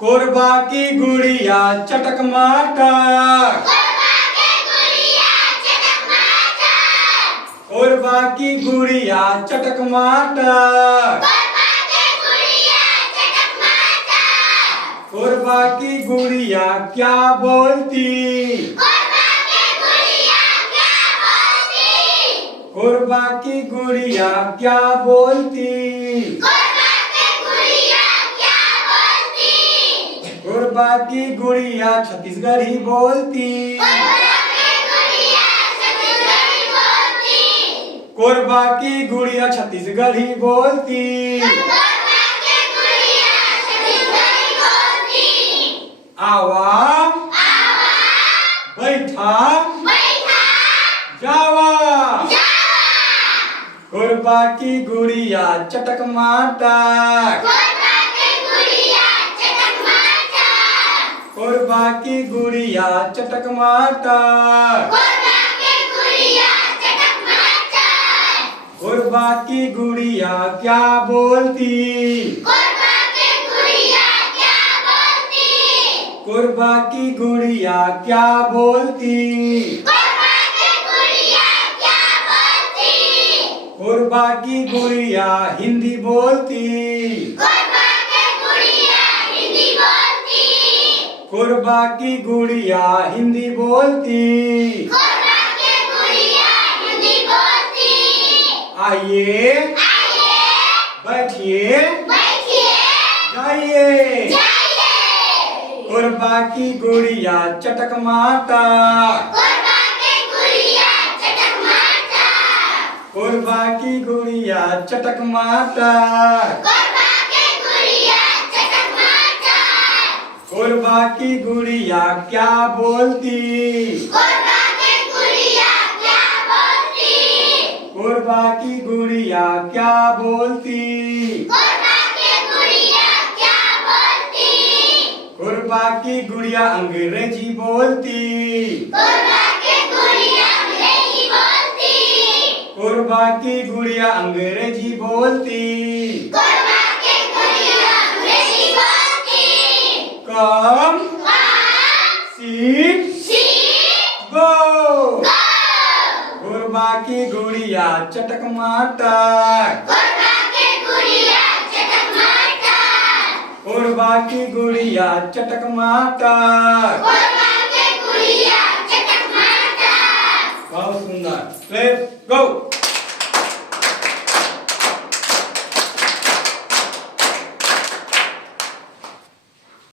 कोरबा की गुड़िया चटक माटक। कोरबा की गुड़िया चटक माटक। कोरबा की गुड़िया क्या बोलती। कोरबा की गुड़िया क्या बोलती। कोरबा की गुड़िया छत्तीसगढ़ी बोलती। कोरबा की गुड़िया छत्तीसगढ़ी बोलती। आवा बैठा जावा। कोरबा की गुड़िया चटक माटक। कोरबा की गुड़िया चटक माटक। कोरबा की गुड़िया क्या बोलती। कोरबा की गुड़िया क्या बोलती। कोरबा की गुड़िया हिंदी बोलती। कोरबा की गुड़िया हिंदी बोलती। आइए बैठिए जाइए। कोरबा की गुड़िया चटक माटक। कोरबा की गुड़िया चटक माटक। कोरबा की गुड़िया क्या बोलती। कोरबा की गुड़िया क्या बोलती। कोरबा की गुड़िया अंग्रेजी बोलती। कोरबा की गुड़िया अंग्रेजी बोलती। कम सीट गो। कोरबा की गुड़िया चटक माटक। कोरबा की गुड़िया चटक माटक। बहुत सुंदर। Let's go.